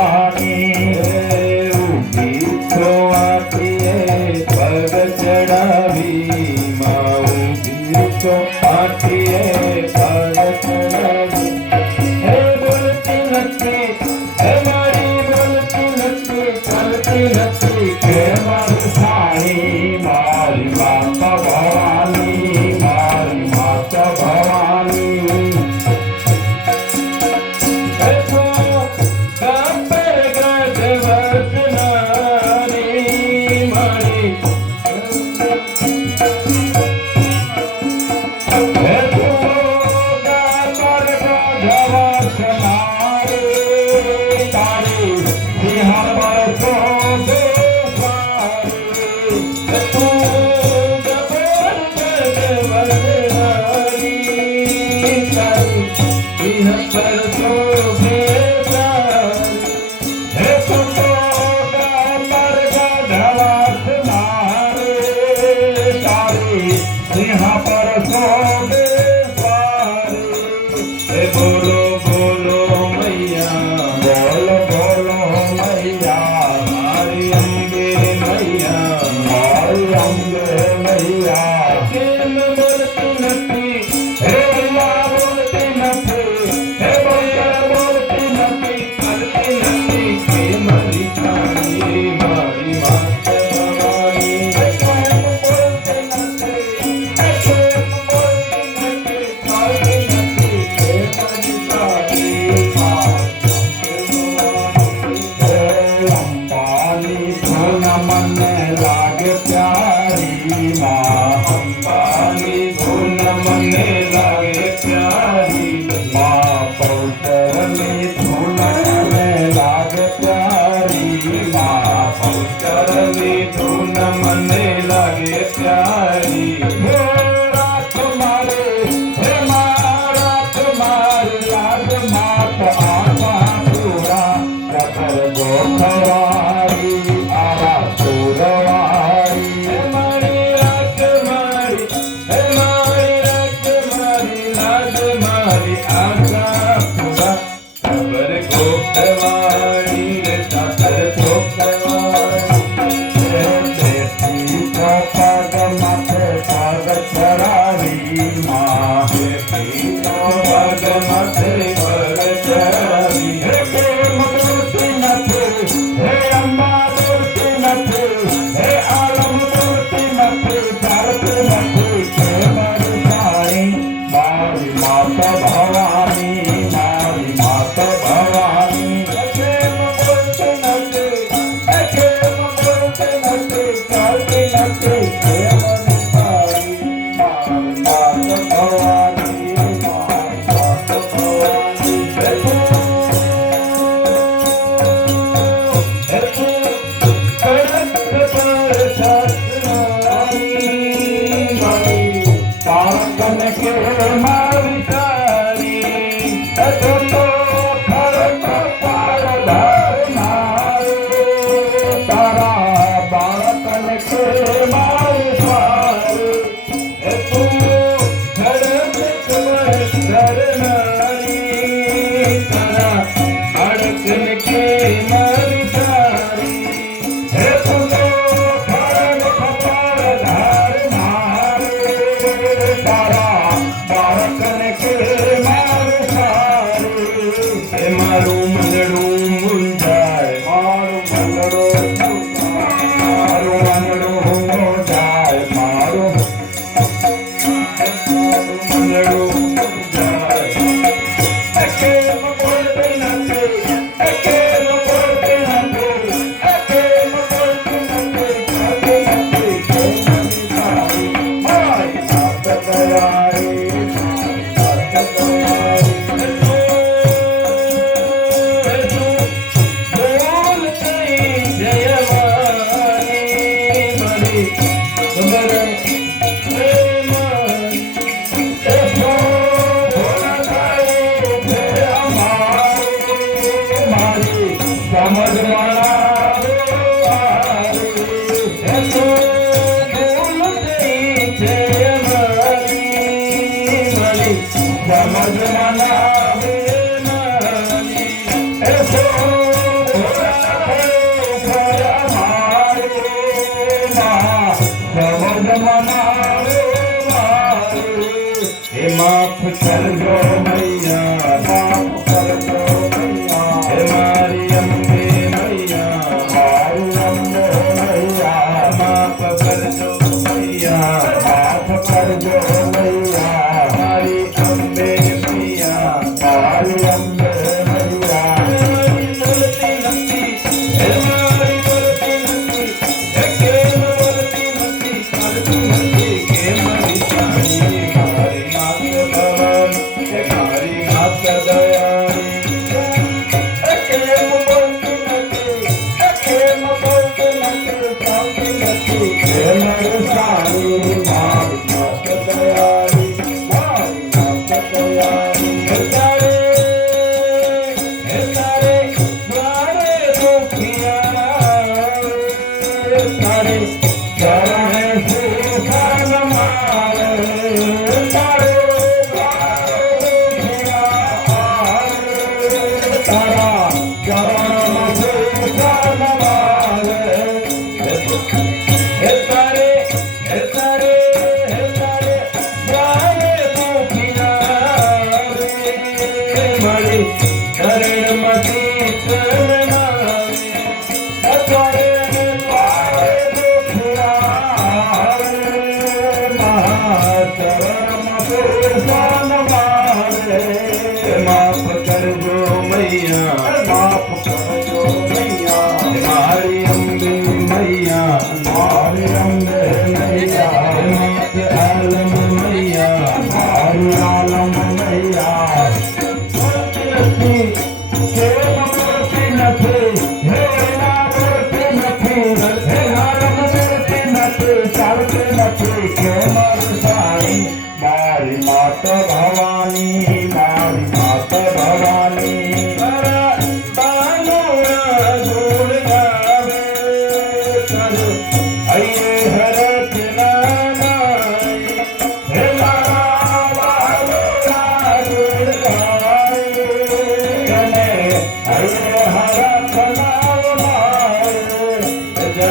भवानी उभी आटिए पग चढ़ावी माँ उभी आटिए पग चढ़ावी हे बोलती नथी हे मारी बोलती नथी चलती नथी के मन साई मारी माता भवानी मारी माता भवानी यहाँ पर सोबे सारे बोलो बोलो मैया बोलो बोलो मैया हमारी अम्बे मैया हमारी अम्बे मैया किरण बोलती नथी हे भैया बोलती नथी हे भैया बोलती नथी करती नथी के मरी खानी मारी माता भवानी बोलते नथी मने लागे प्यारी हे रात मारे हे मारा तुम्हारे लाग मात आमा पूरा रबर गोखवारी आरा पूरवारी हे मारी रात मारी हे मारी रात मारी लाग मारी आगा पूरा रबर गोखवारी रे सागर गोखवारी पग माथे पग चढ़ावी माँ पग माथे पग चढ़ावी हे मूर्ति नथे हे अम्बा मूर्ति नथे हे आलम मूर्ति नथे भारत नथे के मरी साई मारी माता भवानी मारी माता भवानी हे मूर्ति नथे हे मूर्ति नथे करती नथे के मरी साई मारी माता भवानी मारी माता भवानी पावन के मारी सारी तो खरक पार धार मारे तारा बालकन के मारी सारी तू खरक कर नारी तारा बालकन के मारी सारी हे तू खरक पार धार मारे तारा बालकन के मारी सारी हे मारू मनडू मुंजाय मारू मनडू मारू मनडू मुंजाय मारू मनडू मुंजाय एके बोलते नथे एके बोलते नथे एके बोलते नथे करते नथे के मरी साई मारी माता भवानी माता भवानी बोलते जयवानी मरी तुम्हारे प्रेम समझ माना बोलते जयवानी मरी समझ माना અંબે મૈયા મારી અંબે મૈયા માફ કરજો મૈયા માફ કરજો મૈયા મારી અંબે મૈયા મારી અંબે મૈયા મારી બોલતી નથી હે મારી બોલતી નથી હે કેમ બોલતી નથી ચાલતી નથી કેમ વિચારી મારી માત ભવાની હે મારી માત દયાળી હે કેમ બોલતી નથી હે કેમ બોલતી નથી ચાલતી નથી હે મારી સારી મારી માત દયાળી મારી માત દયાળી હે તારે દ્વારે દુખિયા તારે ચરણે સુખન મારે તારે દ્વારે દુખિયા તારા ચરણ સુખન મારે હે તારે દ્વારે દુખિયા મારી શરણમતી શરણાવે તારે દ્વારે દુખિયા મહાચરણ સુખન મારે માફ કરજો મૈયા માફ કરજો મૈયા મારી અંબે મૈયા મારી અંબે મૈયા માત આલમ મૈયા મારી આલમ મૈયા નથી કેમ બોલતી નથી હે ના બોલતી નથી હે આલમ બોલતી નથી ચાલતી નથી કેમ સાઈ મારી માત ભવાની મારી માત ભવાની મારા બાનુના ગુણ ગાવે તારો અયે હરત નામાઈ હે મારા બાલુના ગુણ ગાય અને અયે હરત નામાઈ જય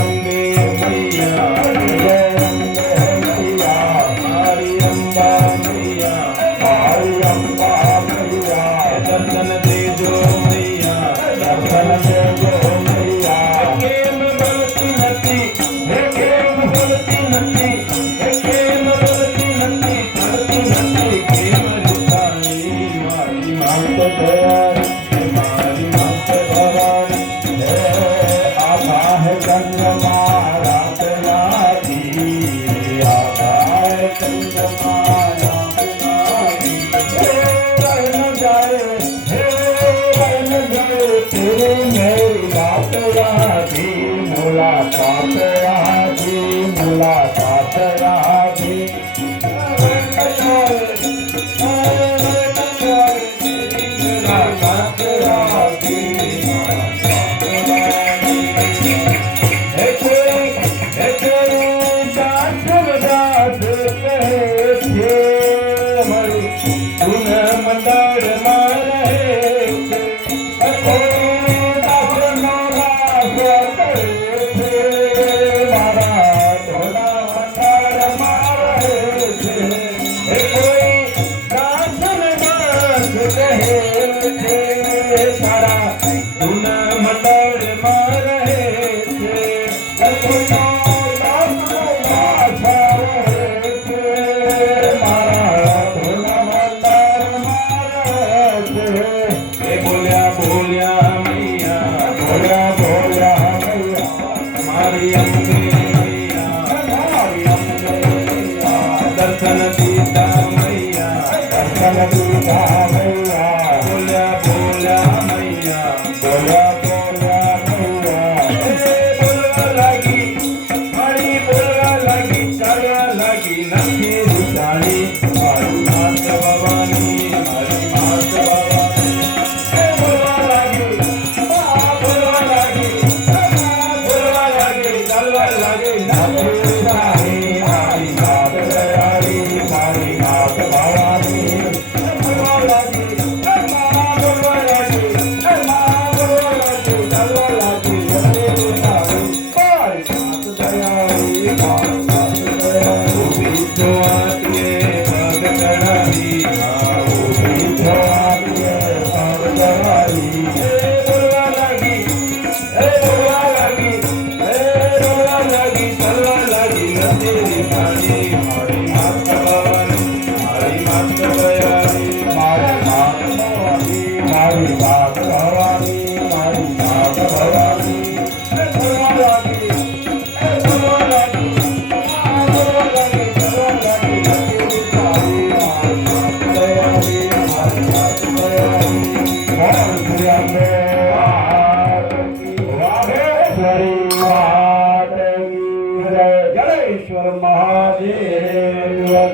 અંબે મૈયા જય અંબે મૈયા મારી અંબા મૈયા મારી અંબા મૈયા દર્શન દેજો મૈયા દર્શન દેજો મૈયા કેમ બોલતી નથી હે કેમ બોલતી નથી હે કેમ બોલતી નથી ચાલતી નથી કેમ રૂપાળી મારી માત દયાળી મારી માત ભવાની હે આભા હે ચંદ્રમા રાત લાગી આભા હે ચંદ્રમા રાત લાગી હે રન જાए હે રન જાए तेरे मेरी बात यादी मुलाकात यादी मुलाकात यादी मुलाकात માત ભવાની એ ભરવા લાગી એ ભરવા લાગી આ ભરવા લાગી લખી તારી મારી માત ભવાની મારી માત ભવાની બોલ શ્રી અંબે વાઘેશ્વરી માત કી જય. જય ઈશ્વર મહાદેવ.